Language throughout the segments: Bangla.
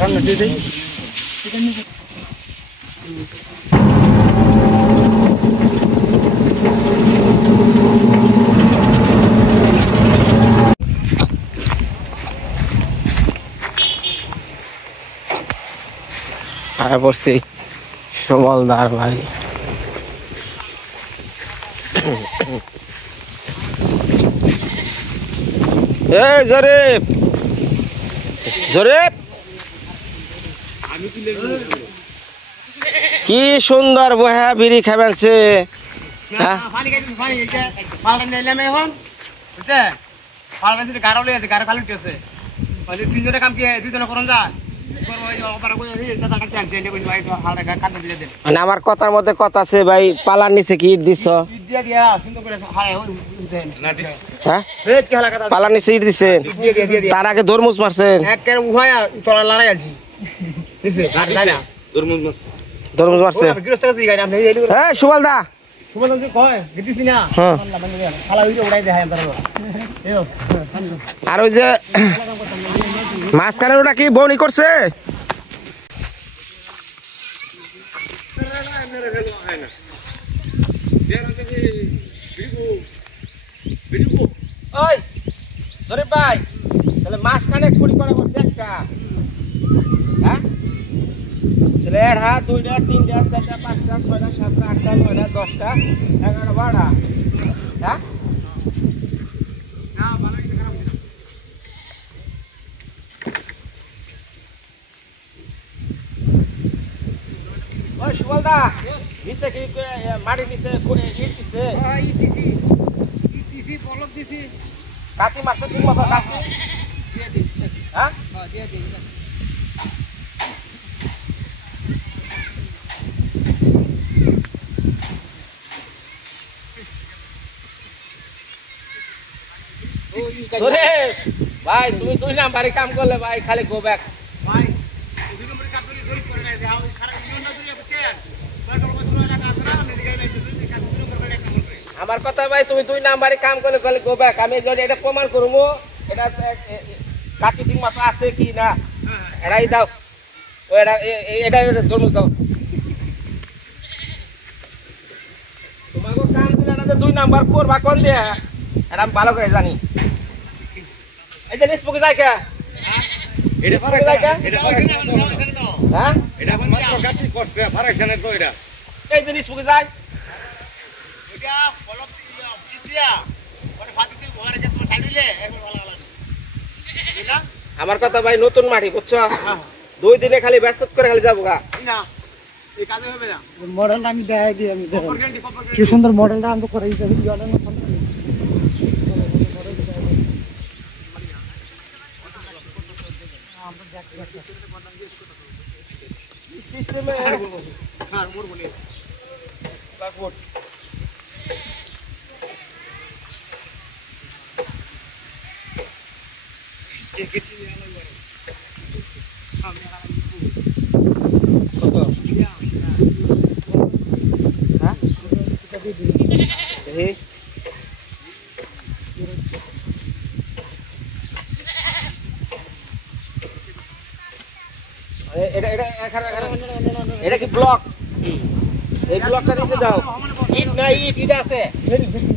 সামনে দিয়ে দেই পড়ছি সমলদার বাড়ি। জরিফ জরিফ কি সুন্দর বহা বিড়ি খাবেন সে তিনজনে কাম কি দুজনে করুন যা মানে আমার কথার মধ্যে কথা আছে ভাই। পালার নিচে কি ইট দিছ? হ্যাঁ পালার নিচে ইট দিছে, তার আগে দরমুজ মারছেন। দরমুজ মারছে। হ্যাঁ সুবল দা আর ওই যে মাঝখানে ওটা কি বউনি করছে? ওই জরিফ ভাই তাহলে মাঝখানে কুড়ি করে করছে একটা, হ্যাঁ তাহলে 1 2 3 4 5 6 7 8 9 10 11 12, হ্যাঁ ওই সুবল দা নিচে কি মাটি নিচে ইট দিছে? ইট দিছি বলক দিছি, কাটি মারছে ঠিক মতো কাটি দিয়ে দিন, হ্যাঁ দিয়ে দিন। ভাই তুমি 2 নাম্বারে কাম করলে ভাই খালি গো ব্যাক ভাই। আমার কথা ভাই তুমি 2 নাম্বারে কাম করলে খালি গো ব্যাক। আমি যদি এটা প্রমাণ করবো এটা কাটি ঠিক মতো আছে কি না এটাই দাও, এটা ধর্মুজ দাও। তোমাকে কাম দিলে না যে 2 নাম্বার করবা কোন দিয়ে এটা আমি ভালো করে জানি। এই যে নিষ্পকে যায় কে? এটা ফারাক যায় কে? এটা ফারাক হ্যাঁ এটা মাত্র কাটি করছে ফারাক জানে তো এটা। এই যে নিষ্পকে যায় এটা ফলক দিয়া মানে ফাটি দিয়ে ঘরে যে তোমার ছাড়িলে একবার ভালো ভালো এটা আমার কথা ভাই। নতুন মাটি বুঝছো, 2 দিনে খালি ব্যস্ত করে খালি যাবো গা না, এই কাজে হবে না। মডেলটা আমি দেখাই দিই, আমি কি সুন্দর মডেলটা আমি তো করে দিই জানেন না। सिस्टम में है हां मोर बोले बैकवर्ड ये कितनी आला हुआ है हां मेरा कतो हां कभी भी ए এটা কি ব্লক? এই ব্লকটা নিচে দাও। ইট না ইট ইট আছে,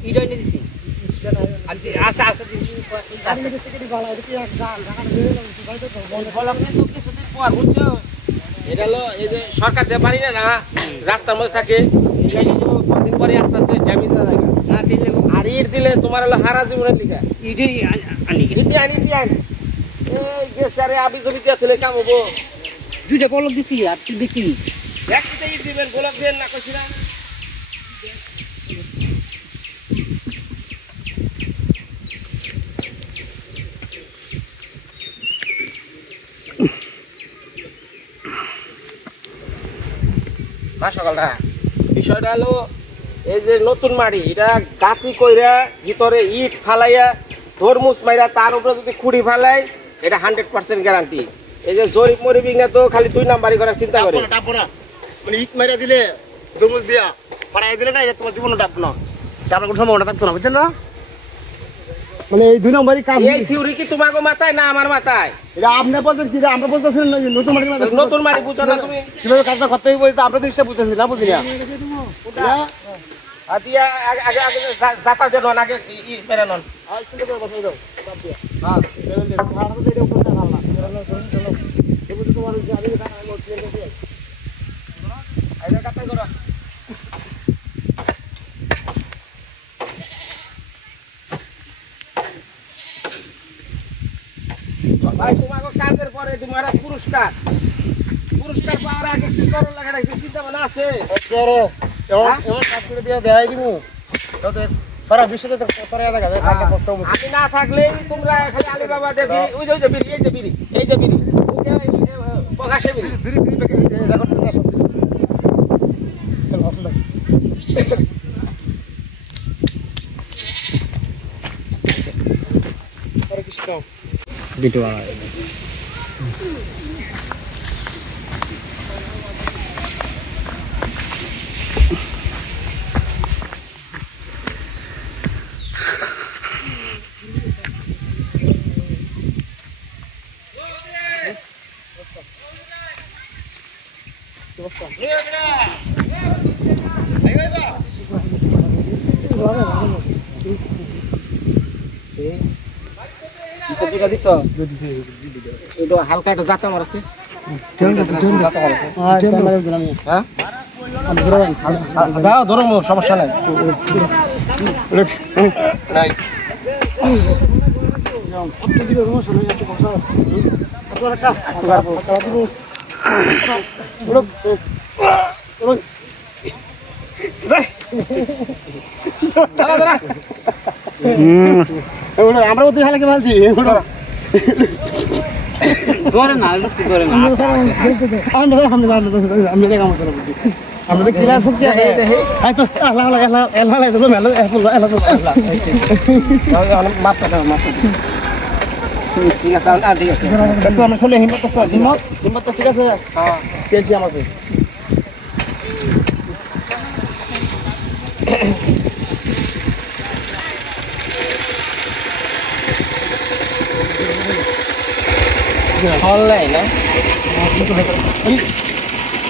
ইট এনে দিছি আচ্ছা আচ্ছা আচ্ছা আমি দিছি কি গলা এটা কি জাল জায়গা দিয়ে ব্লক নিয়ে তো কিছু দিন পর বুঝছো। এটা হলো এই যে সরকার যে পারি না রাস্তার মধ্যে থাকে, এই যে কতদিন পরে আস্তে আস্তে ড্যামেজ হয়ে যায় না দিলে। আর ইট দিলে তোমার হলো হারা জীবনের লিগা ইডি আনি ইডি আনি এই গেছে আরে আবি জমি দিয়া চলে কাম হবো। 2টা বলক দিছি আর তুই দেখি একটা ইট দিবেন বলক দেন না কইছি না। না সকালটা বিষয়টা হলো এই যে নতুন মাটি এটা গাঁথনি কইরা ভিতরে ইট ফালাইয়া তরমুজ মাইরা তার উপরে যদি খুঁড়ি ফালাই এটা 100% গ্যারান্টি। এই যে জরিপ মরিবিং না তো খালি 2 নাম্বারই করার চিন্তা করে মানে ইট মাইরা দিলে তরমুজ দিয়া ফাড়াই দিলে না এটা তোমার জীবনে ডাব না, ডাবার কোনো সম্ভাবনা থাকতো না বুঝছেন না। মানে এই 2 নম্বরই কাজ এই থিওরি কি তোমাকে মাথায় না আমার মাথায়? এটা আপনি বলতেন কি আমরা বলতেছিলেন না যে নতুন মাটি নতুন মাটি বুঝো না তুমি? কিভাবে কাজটা করতে হবে বলতে আমরা দৃষ্টি বুঝতেছি না বুঝি না আদিয়া আগে আগে আগে যাতা দেন আগে ই মেরে নন। আর সুন্দর করে বসাই দাও বাদ দিয়া হ্যাঁ বেরোন দে আর তো এটা উপরে না না চলো এবারে তোমার যে আগে কাটা হলো প্লেন দিয়ে আইরা কাটা করো। ভাই তোমাকে কাজের পরে তোমার পুরস্কার পাওয়ার আগে কি করো লাগা রাখতে চিন্তা ভাবনা আছে? এমন কাজ করে দিয়ে দেখাই দিমু তো সারা বিশ্বতে তো সারা দেখা যায় টাকা কষ্ট আমি না থাকলেই তোমরা খালি আলিবাবা দে বিড়ি ওই যে বিড়ি এই যে বিড়ি ওকে প্রকাশে বিড়ি বিড়ি প্যাকেট দিয়ে দেখো টাকা সব কিছু চলো আসলে আরে কিছু দাও বিটুয়া হালকা একটা জাতা মারছে দাও ধরো সমস্যা নাই আমরা ওদের হালাকে বলছি ধরে না ধরে না আমরা ক্লাস হচ্ছে হয়তো ঠিক আছে ঠিক আছে আমরা চলে হিম্মত আছে হিম্মত ঠিক আছে হ্যাঁ ক্যালসিয়াম আছে অনলাইন না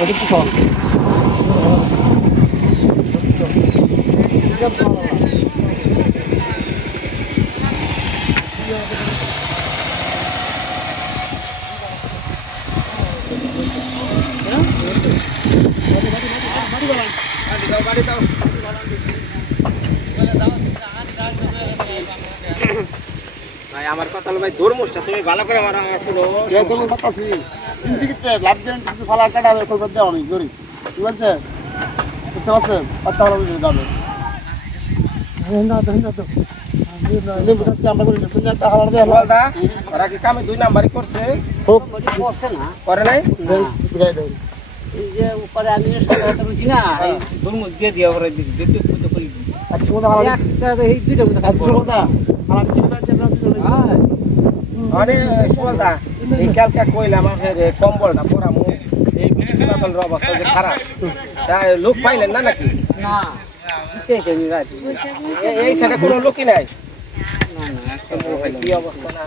ওটা কি সব ভাই আমার কথা হলো ভাই ধর্মটা তুমি ভালো করে মারা তোমার কথা আছে জিন্দিগিতে লাভ দেন কিছু ফালা কাটা হবে কল করতে অনেক জরি ঠিক আছে বুঝতে পারছেন কথা বলা যাবে না তো আমরা করে শুনে একটা হাওয়া দিয়ে বলদা ওরা কি কামে 2 নাম্বারই করছে খুব করছে না করে নাই বুঝাই দেন এই যে উপরে আমি কথা বলছি না এই দুর্মুখ দিয়ে দিয়া করে দিছি দেখতে কত করি আচ্ছা কথা হাওয়া একটা এই দুইটা কথা আচ্ছা কথা হাওয়া কি বাচ্চা না হ্যাঁ আরে বলদা এই কালকে কইলাম আমাদের কম্বলটা পরামু এই বৃষ্টি বাদলের অবস্থা যে খারাপ তাই লোক পাইলেন না নাকি না দিতে আমি রাজি এই সাইডে কোনো লোকই নাই না না কি অবস্থা না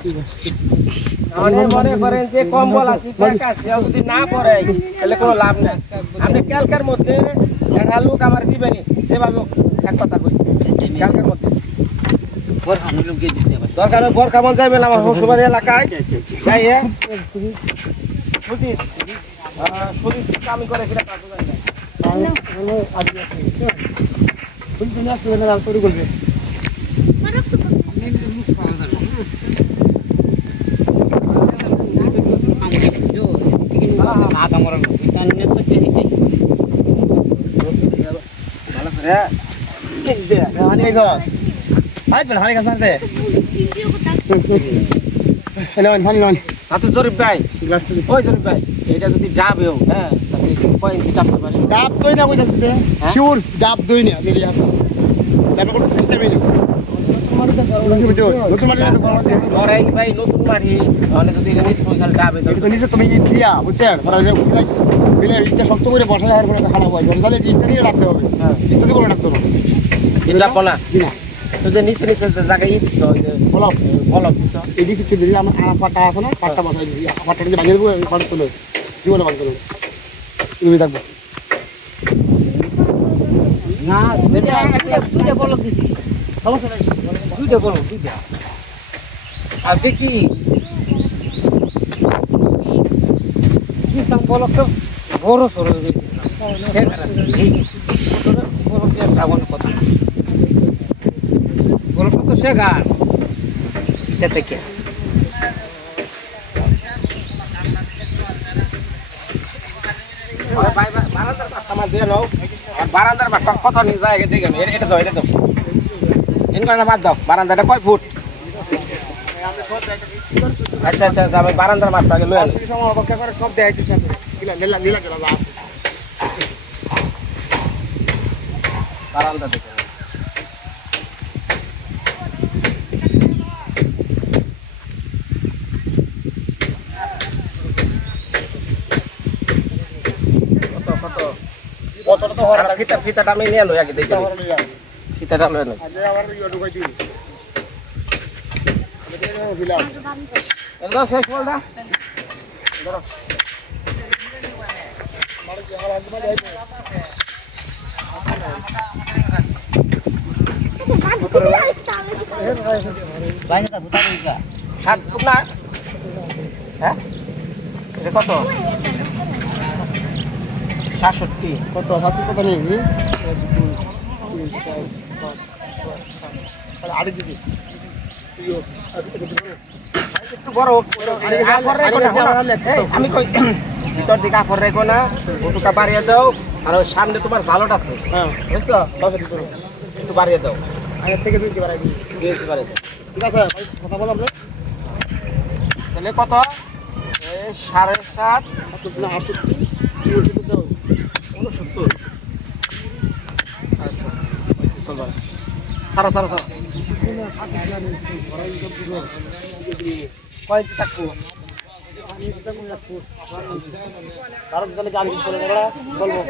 আমাদের মনে করেন যে কম্বল আছে টাকা আছে যদি না পড়ে তাহলে কোনো লাভ নাই আপনি কালকের মধ্যে একটা লোক আমার দিবেনি সেভাবে এক কথা কই কালকের মধ্যে বড় আমি লোক দিয়ে দিতে পারি দরকার বরকা মন যাবেন আমার শ্বশুরবাড়ি এলাকায় যাই বুঝি শরীর কামি করে সেটা কাজে যায় আদা মরা টানে তো চাই চাই ভালো করে এই দে মানে এই দাও আই পেন হাই কাছে হ্যালো হ্যালো আতো জরিফ ভাই ওই জরিফ ভাই এটা যদি ডাবেও হ্যাঁ তাহলে কয়েন সিট আপনি পারেন ডাব দই না কইতাছিস রে শিওর ডাব দই না বেরি আসা তারপর কোনো সিস্টেমই নেই নতুন মাটি লড়াই ভাই নতুন মাটি মানে যদি এটা নিস কই খালি ডাবে তো নিচে তুমি ইট দিয়া বুঝছেন ওরা যে উঠাইছে বিলে ইটটা শক্ত করে বসায় আর করে খারাপ হয় তাহলে ইটটা নিয়ে রাখতে হবে হ্যাঁ ইটটা দিয়ে করে রাখতে হবে এটা পলা না তো যে নিচে নিচে যে জায়গায় দিছ ওই যে বলক দিছ এদিকে কিছু দিলে আমার পাট্টা আছে না পাট্টা বসাই দিই পাট্টা যদি ভাঙিয়ে দেবো পাট তুলে জীবনে ভাঙতে দেবো তুমি থাকবো না দুইটা বলক দিছি সমস্যা নেই দুইটা বলক দুইটা আর দেখি ইসলাম বলক তো বড় সরো বলকের ধাবন কথা বলক তো শেখার এটা থেকে বারান্দার কাস্টমার দিয়ে নাও আর বারান্দার কত নিয়ে যায় দেখে এটা দাও ইনকারটা মার দাও বারান্দাটা কয় ফুট আচ্ছা আচ্ছা যাবে বারান্দার মারটা আগে লয়ে আসো সময় অপেক্ষা করে সব দেয় দিচ্ছে নীলা নীলা গেল আছে বারান্দা দেখে কতটা তো হরা ফিতাটা আমি নিয়ে লই আগে দেখি ফিতাটা লয়ে নই আজ আবার ইয়া ঢুকাই দিই দিলাম একদম শেষ বলটা ধরো বাইরে ভুতা দিকা 7 ফুট না হ্যাঁ এটা কত 67 কত হাসি কত নেই আড়ে দিবি একটু বড় আমি কই ভিতর দিকে আফর রেখো না ওটুকা বাড়িয়ে দাও আর ওই সামনে তোমার ঝালট আছে হ্যাঁ বুঝছো একটু বাড়িয়ে দাও আগের থেকে দুই বাড়াই দিই দিয়েছি বাড়িয়ে দাও ঠিক আছে কথা বললাম রে তাহলে কত এই 7.5 আসলে না আসলে কি ওষুধ দাও 69 আচ্ছা চল সারা সারা সারা কয়েক টাকু কারো জানে গান কি করে বলা বলবো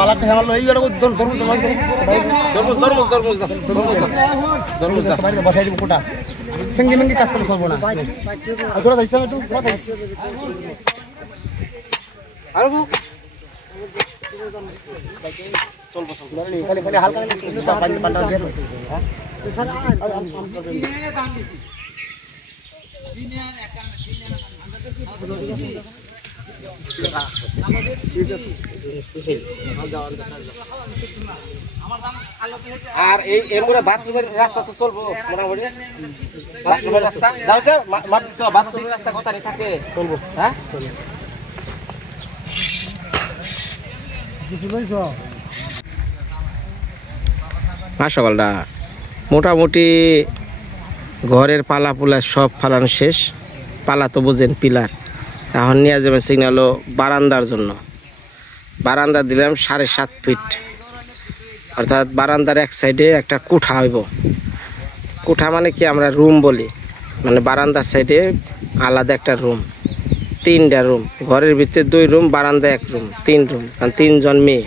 মালাটা হেমাল এই দরমুজ বাড়িতে বসাই দিব কোটা সঙ্গে সঙ্গে কাজ করে চলবো না আর ঘোরা যাইছে একটু ঘোরা যাইছে আর চলবো খালি খালি হালকা পানি পান্ডা দিয়ে হ্যাঁ আর এই এমরা বাথরুমের রাস্তা তো চলবো মোটামুটি বাথরুমের রাস্তা যাও স্যার মাপ দিছো বাথরুমের রাস্তা কতটা থাকে চলবো হ্যাঁ সকালটা মোটামুটি ঘরের পালা পোলা সব ফালানো শেষ পালা তো বোঝেন পিলার এখন নিয়ে যাবে সিগনাল বারান্দার জন্য বারান্দা দিলাম 7.5 ফিট অর্থাৎ বারান্দার এক সাইডে একটা কুঠা হইব কুঠা মানে কি আমরা রুম বলি মানে বারান্দার সাইডে আলাদা একটা রুম 3টা রুম ঘরের ভিতরে 2 রুম বারান্দা 1 রুম 3 রুম কারণ 3 জন মেয়ে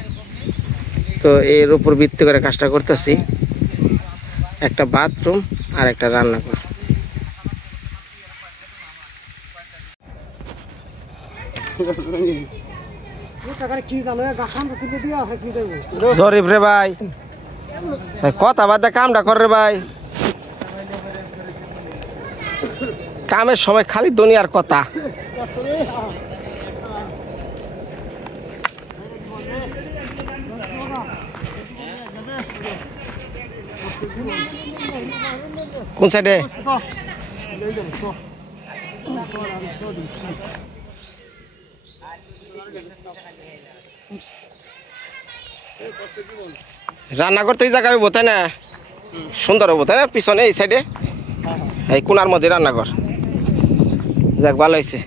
তো এর উপর ভিত্তি করে কাজটা করতেছি একটা বাথরুম আর একটা রান্নাঘর জরিফ রে ভাই কথা বাদ কামটা কর রে ভাই কামের সময় খালি দুনিয়ার কথা কোন সাইডে রান্নাঘর তো এই জায়গায় হইব তাই না সুন্দর হবো তাই না পিছনে এই সাইডে এই কোনার মধ্যে রান্নাঘর যাক ভালো হয়েছে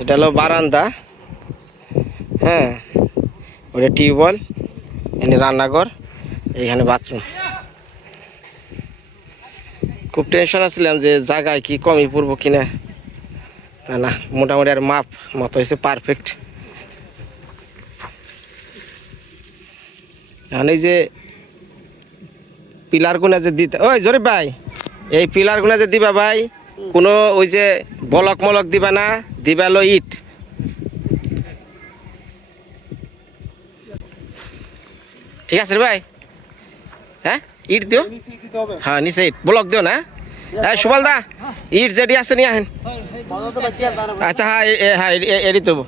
এটা হলো বারান্দা হ্যাঁ ওটা টিউবওয়েল এনে রান্নাঘর এইখানে বাথরুম খুব টেনশন আসছিলাম যে জায়গায় কি কমই পড়বো কিনা তা না মোটামুটি আর মাপ মতো হয়েছে পারফেক্ট এখন এই যে পিলার গুনা যে দিতে, ওই জরিফ ভাই এই পিলার গুনা যে দিবা ভাই, কোনো ওই যে বলক মলক দিবা না, দিবা লো ইট। ঠিক আছে রে ভাই, হ্যাঁ ইট দিও, হ্যাঁ নিচে ইট ব্লক দিও না। হ্যাঁ সুবল দা, ইট যেটি আছে নিয়ে আহেন। আচ্ছা হ্যাঁ হ্যাঁ এডি দেবো।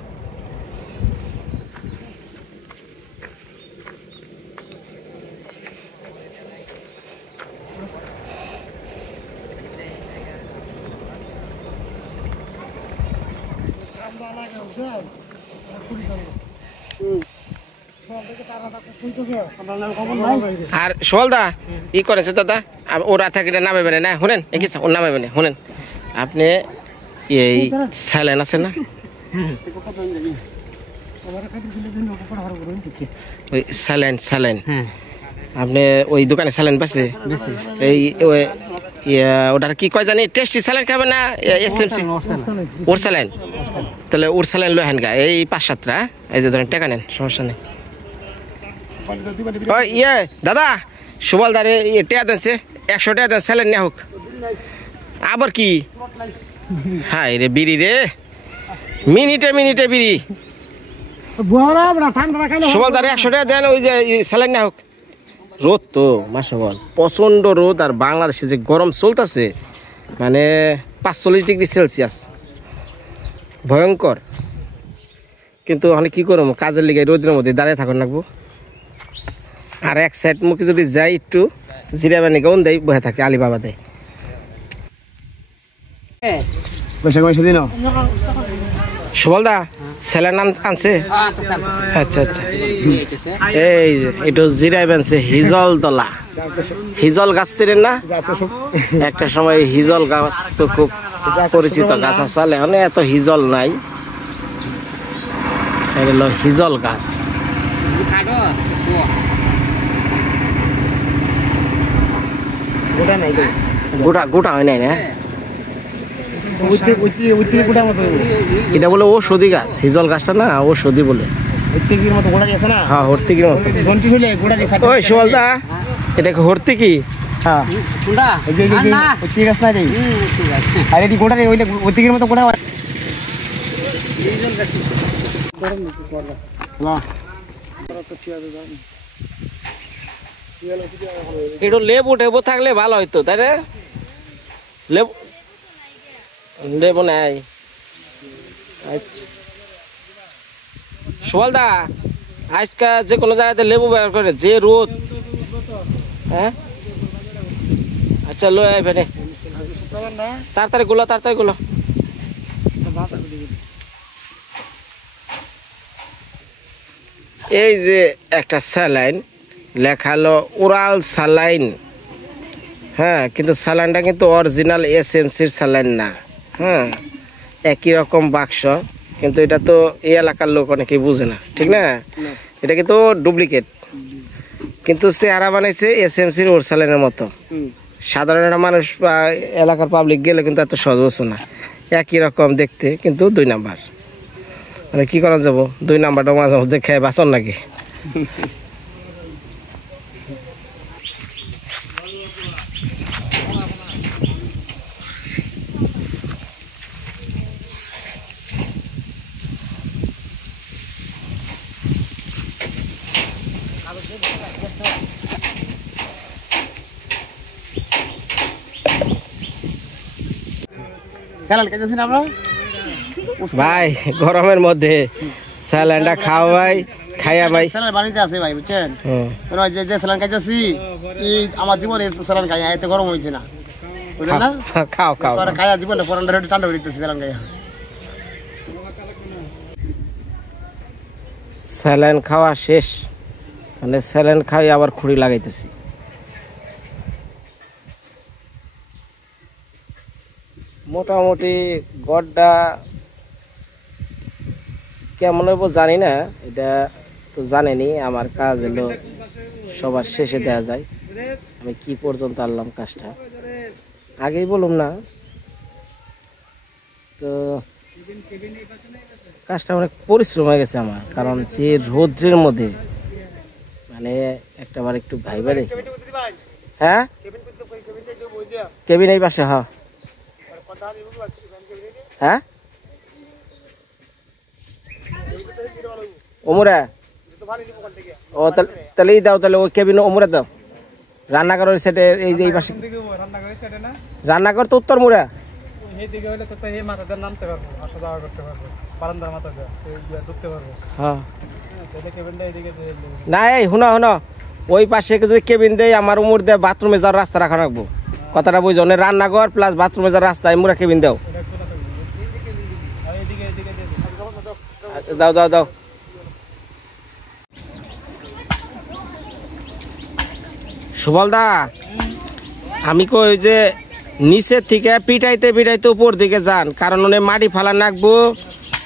আর সোলদা ই করেছে দাদা, ওরা থাকে নামাবে না, শুনেন কি ওর নামাবে না, শুনেন আপনি এই স্যালাইন আছে না, ওই স্যালাইন আপনি ওই দোকানে স্যালাইন পাচ্ছে, এই ওটার কি কয় জানি, টেস্টি স্যালাইন খাবে না এসএমসি ওর স্যালাইন, তাহলে ওর স্যালাইন লো হেন গা এই 5-7টা, এই যে ধরেন টাকা নেন, সমস্যা নেই। ওই দাদা সুবল দারে টেয়া দেনছে 100 টাকা দেন, স্যালাইন না হোক আবার কি। হাই রে বিড়ি রে, মিনিটে মিনিটে বিড়ি। সুবল দারে 100 টাকা দেন, ওই যে স্যালাইন না হোক। রোদ তো মাশাআল্লাহ প্রচন্ড রোদ, আর বাংলাদেশে যে গরম চলতেছে মানে 45 ডিগ্রি সেলসিয়াস, ভয়ঙ্কর। কিন্তু আমি কি করবো, কাজের লিগে রোদের মধ্যে দাঁড়িয়ে থাকুন লাগবো। আর এক সাইড মুখে যদি যাই একটু জিরাবানি গন দেয়, বহে থাকে আলিবাবা দেয়। সুবল দা স্যালাইন আনছে? আচ্ছা আচ্ছা, এই যে এটা জিরাই বানছে হিজল তলা, হিজল গাছ ছিলেন না একটা সময়, হিজল গাছ তো খুব পরিচিত গাছ আছে, এখন এত হিজল নাই, এগুলো হিজল গাছ। গোটা হয় নাই না, এটা বলে ঔষধি গাছ, হিজল গাছটা না ঔষধি বলে। হ্যাঁ হর্তিকির মতো। ওই সুবল দা এটা হর্তিকি? একটু লেবু টেবু থাকলে ভালো হইতো, তাই না? লেবু নাই। আচ্ছা সুবল দা আজকা যে কোনো জায়গাতে লেবু ব্যবহার করে, যে রোদ। হ্যাঁ আচ্ছা লো আইবে, তাড়াতাড়ি গুলো, তাড়াতাড়ি গুলো। এই যে একটা স্যালাইন লেখালো ওরাল স্যালাইন, হ্যাঁ কিন্তু স্যালাইনটা কিন্তু অরিজিনাল এসএমসির স্যালাইন না। হ্যাঁ একই রকম বাক্স, কিন্তু এটা তো এই এলাকার লোক অনেকেই বুঝে না, ঠিক না? এটা কিন্তু ডুপ্লিকেট, কিন্তু চেহারা বানাইছে এসএমসির ওর স্যালাইনের মতো। সাধারণ একটা মানুষ বা এলাকার পাবলিক গেলে কিন্তু এত সহজ হচ্ছে না, একই রকম দেখতে কিন্তু 2 নাম্বার। মানে কি করা যাবো, 2 নাম্বারটা মাঝে মধ্যে খেয়ে বাঁচন নাকি। ভাই গরমের মধ্যে স্যালাইনটা খাও ভাই, খাইয়া ভাই। স্যালাইন বাড়িতে আছে ভাই, বুঝছেন? যে স্যালাইন খাইতেছি আমার জীবনে স্যালাইন খাই, এত গরম হয়েছে না, বুঝলেন না? খাও খাও খাইয়া জীবনে পরানটা ঠান্ডা হয়ে দিতেছি স্যালাইন খাইয়া। স্যালাইন খাওয়া শেষ, মানে স্যালাইন খাই আবার খুঁড়ি লাগাইতেছি। মোটামুটি গড়টা কেমন হইব জানি না, এটা তো জানেনি। আমার কাজ হলো সবার শেষে দেয়া যায়, আমি কি পর্যন্ত আনলাম কাজটা আগেই বলুম না। তো কাজটা অনেক পরিশ্রম হয়ে গেছে আমার, কারণ যে রৌদ্রের মধ্যে মানে একটাবার একটু ভাইবা দেখি। হ্যাঁ কেবিন এই পাশে। হ্যাঁ হ্যাঁ ওমরা ও তাহলে এই দাও, তাহলে ওই কেবিন ওমরা দাও। রান্নাঘরের সেটে এই যে এই পাশে রান্নাঘর তো উত্তর মুড়া। না এই শুনো শুনো, ওই পাশে যদি কেবিন দেয় আমার উমর দেয় বাথরুমে যাওয়ার রাস্তা রাখা রাখবো। কথাটা বুঝো, রান্নাঘর প্লাস বাথরুমে যাওয়ার রাস্তা মুড়া কেবিন দাও। দাও দাও দাও। সুবলদা আমি কই যে নিচের থেকে পিটাইতে পিটাইতে উপর দিকে যান, কারণ ওনে মাটি ফালা নাকবো,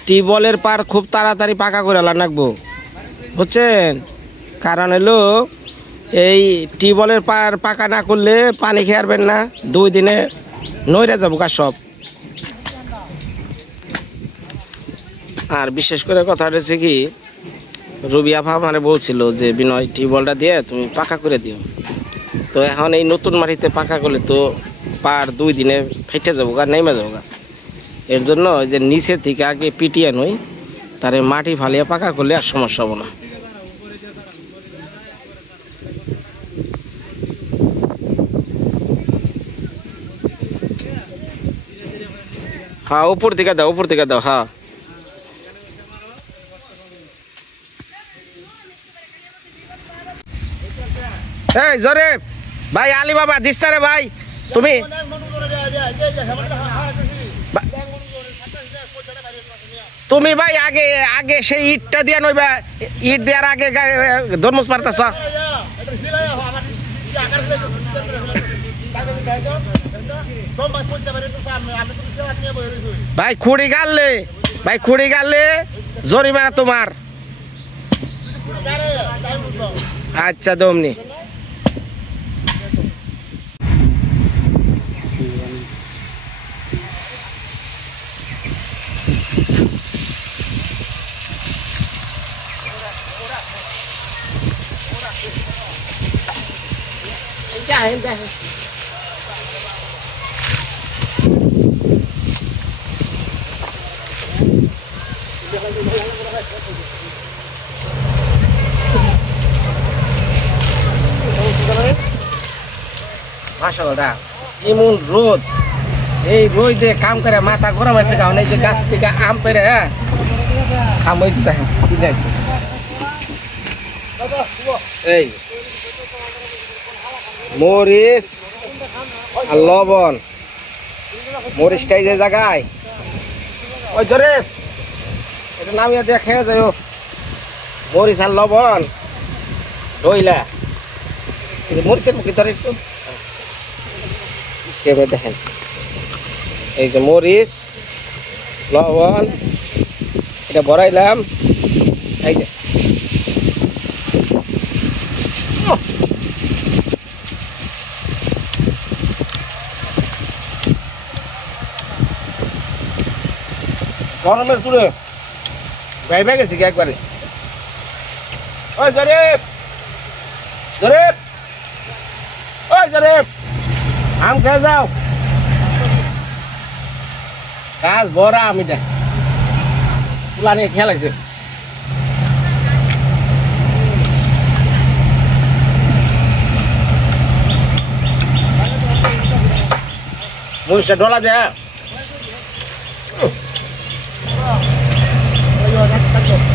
টিউবওয়েলের পার খুব তাড়াতাড়ি পাকা করে নাকবো, বুঝছেন? কারণ হলো এই টিউবওয়েলের পার পাকা না করলে পানি খেয়ে পারবেন না, 2 দিনে নইরা যাবো গা সব। আর বিশেষ করে কথা হচ্ছে কি, রবি আফা মানে বলছিল যে বিনয় টিউবওয়েলটা দিয়ে তুমি পাকা করে দিও। তো এখন এই নতুন মাটিতে পাকা করলে তো পার 2 দিনে ফেটে যাবো গা, নেমে যাবো গা। এর জন্য যে নিচে থেকে আগে পিটিয়ে নই, তারে মাটি ফালিয়ে পাকা করলে আর সমস্যা হবো না। হ্যাঁ উপর দিকে দাও, উপর দিকে দাও। হ্যাঁ এই জোরে ভাই, আলী বাবা দিস্তারে ভাই, তুমি তুমি ভাই আগে আগে সেই ইটটা দিয়ে নইবা, ইট দেওয়ার আগে দরমুজ পারতাছ। ভাই খুঁড়ি গাললে, ভাই খুঁড়ি গাললে জরিমানা তোমার। আচ্ছা দমনি। মাশাআল্লাহ এমন রোদ, এই রোদে কাম করে মাথা গরম হয়েছে। কারণ এই যে গাছ থেকে আম পেরে খাম হয়েছে, দেখেন কি যাইছে। এই মরিচ আর লবণ, মরিচটাই যে জায়গায় ওই জোরে এটা নামিয়ে দিয়ে খেয়ে যাই। মরিচ আর লবণ রইলা মরিচের মুখে ধরে একটু খেয়ে দেখেন। এই যে মরিচ লবণ এটা ভরাইলাম, এই যে গরমের চুলে ভাই গেছি কি একবারে। ওই জরিফ জরিফ, ওই জরিফ আম খেয়ে যাও। গাছ ভরা আমি দেখ তুলা নিয়ে খেলাইছে। মরিচটা ডলা দেয়।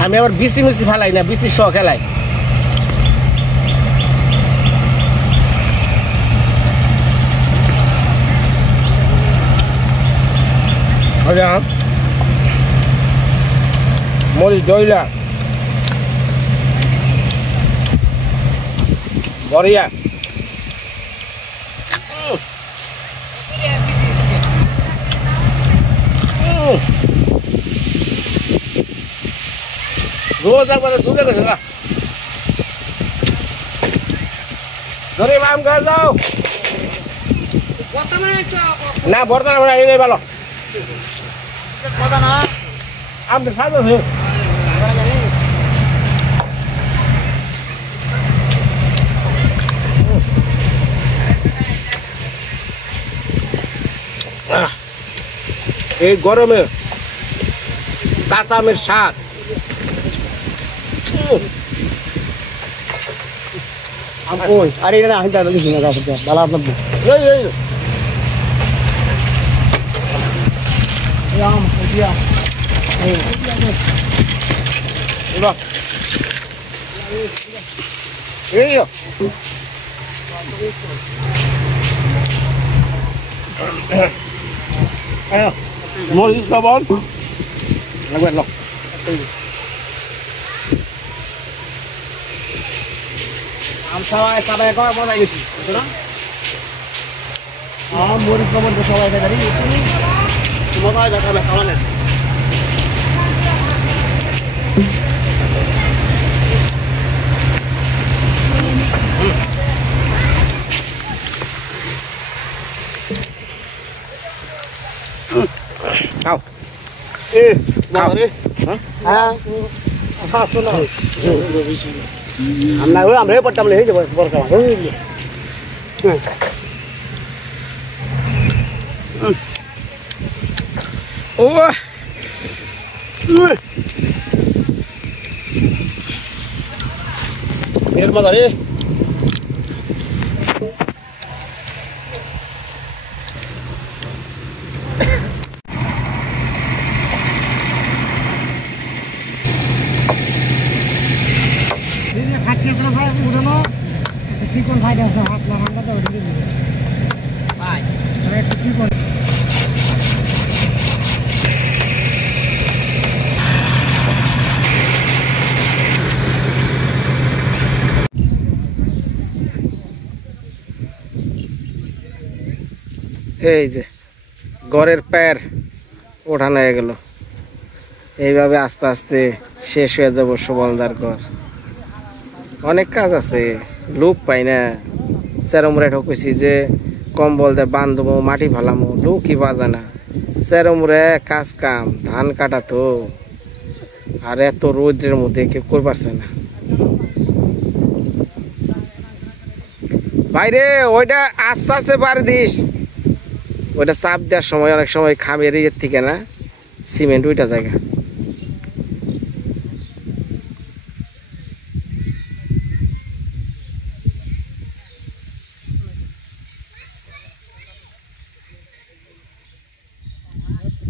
আমি আবার বিসি মিসি ফেলাই না, বিসি শ খেলাই। মরিচ দইলা বড়িয়া রোজ একবারে দুধে গেছে না। ধরে আম গাছ যাও না, বর্তমান ভালো আম খাওয়া এই গরমে কাঁচা আমের স্বাদ। ওই আরে এটা আনতে আর কিছু না গাছ ভালো আপনার এই এই আম দিয়া এই এবার এই মরিচ লবণ লাগবে ল আম সবাই সবাই কয় মজা গেছি না আম মরিচ লবণ তো সবাই খাই মজা হয় দেখা খাওয়া না খাও বাবারে হ্যাঁ আসো না আমরা ওই আমরা পড়তাম না এই যে বড় ও এর মজা রে Sikon phải được rồi, là hắn bắt đầu đi. Phải. Rồi cái sikon. এই যে ঘরের প্যার ওঠানো হয়ে গেল। এইভাবে আস্তে আস্তে শেষ হয়ে যাব সুবলদার ঘর। অনেক কাজ আছে, লোক পাই না। চেরমরে ঠকেছি যে কম্বল দিয়ে বান্ধবো, মাটি ফালামো, লোকই বাজে না। চেরমরে কাজ কাম, ধান কাটা তো, আর এত রোদের মধ্যে কেউ করে পারছে না। বাইরে ওইটা আস্তে আস্তে পারে দিস, ওইটা চাপ দেওয়ার সময় অনেক সময় খামের ইয়ের থেকে না সিমেন্ট ওইটা জায়গা।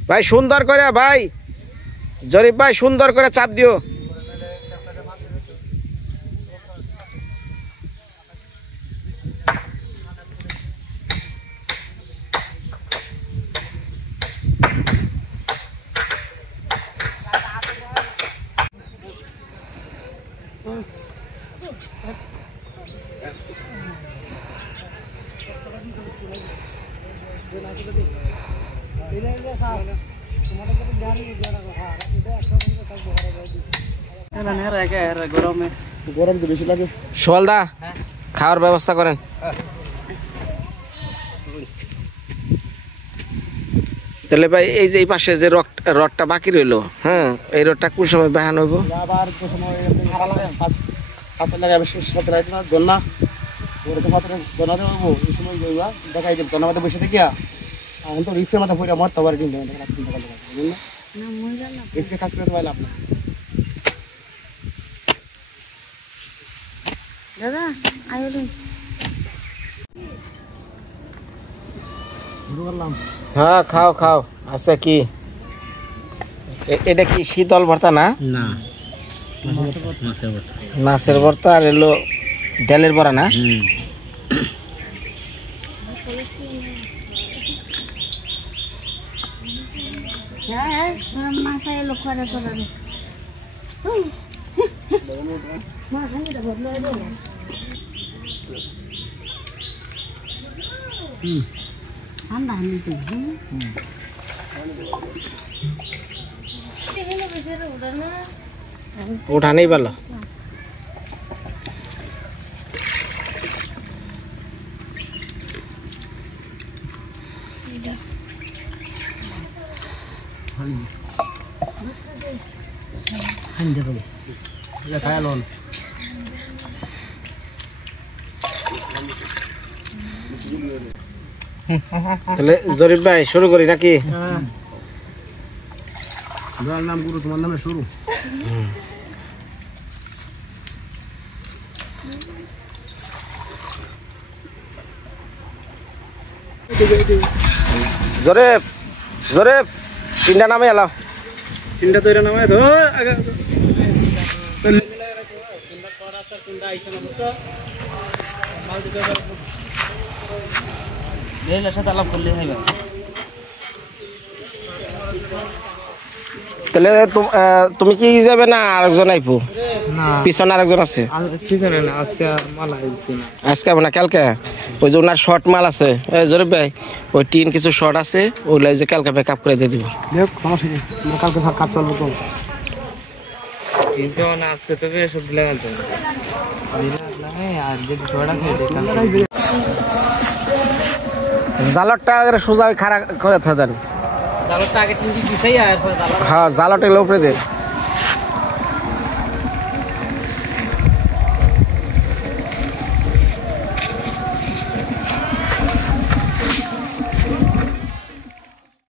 ভাই সুন্দর করে, ভাই জরিফ ভাই সুন্দর করে চাপ দিও। গরম তো বেশি লাগে। সোহালদা খাওয়ার ব্যবস্থা করেন। তাহলে ভাই এই যে এই পাশে যে রডটা বাকি রইলো, হ্যাঁ এই রডটা কোন সময় বেহান হইব? আবার কোন সময় কাঁচা লাগাই সাথে রাখতে না দন্না ওরকম হাতে দন্না দেবো এই সময় দেখাই দেব দন্না মাথা বসে থেকে এখন তো রিক্সের মাথা পড়ে মরতে পারে কিন্তু রিক্সে কাজ করতে পারলে আপনার দাদা আয়োলিন শুরু করলাম। হ্যাঁ খাও খাও। আচ্ছা কি এটা কি শীতল ভর্তা না? না মাছের ভর্তা আর এলো ডালের বড়া না? হ্যাঁ তোর মাসায় লোক করে তোরা মা খালি তো বদলে দেব ঠান্ডা হানি তো উঠানেই ভালো। খায় লোন তাহলে জরিফ ভাই শুরু করি নাকি? দয়াল নাম গুরু তোমার নামে শুরু জোরে জোরে তিনটা নামে এলাম তিনটা তৈরি নামে তো লেলার সাথে আলাপ করলে হইবে তাহলে তুমি কি যাবে না আরেকজন আইপো না পিছনে আরেকজন আছে পিছনে না আজকে মালা আইছি না আজকে হবে না কালকে ওই যে ওনার শর্ট মাল আছে জোরে ভাই ওই টিন কিছু শর্ট আছে ওগুলো যে কালকে ব্যাক আপ করে দিয়ে দিব দেখ সমস্যা নেই কালকে স্যার কাজ চলবে তো কিন্তু না আজকে তো বেশ দিলে গেল আর যদি ছোড়া খেয়ে জালরটা সোজা খাড়া করে থাকেন জালটা আগে তিনটি পিছাই আর পরে জালটা হ্যাঁ জালটা উপরে দে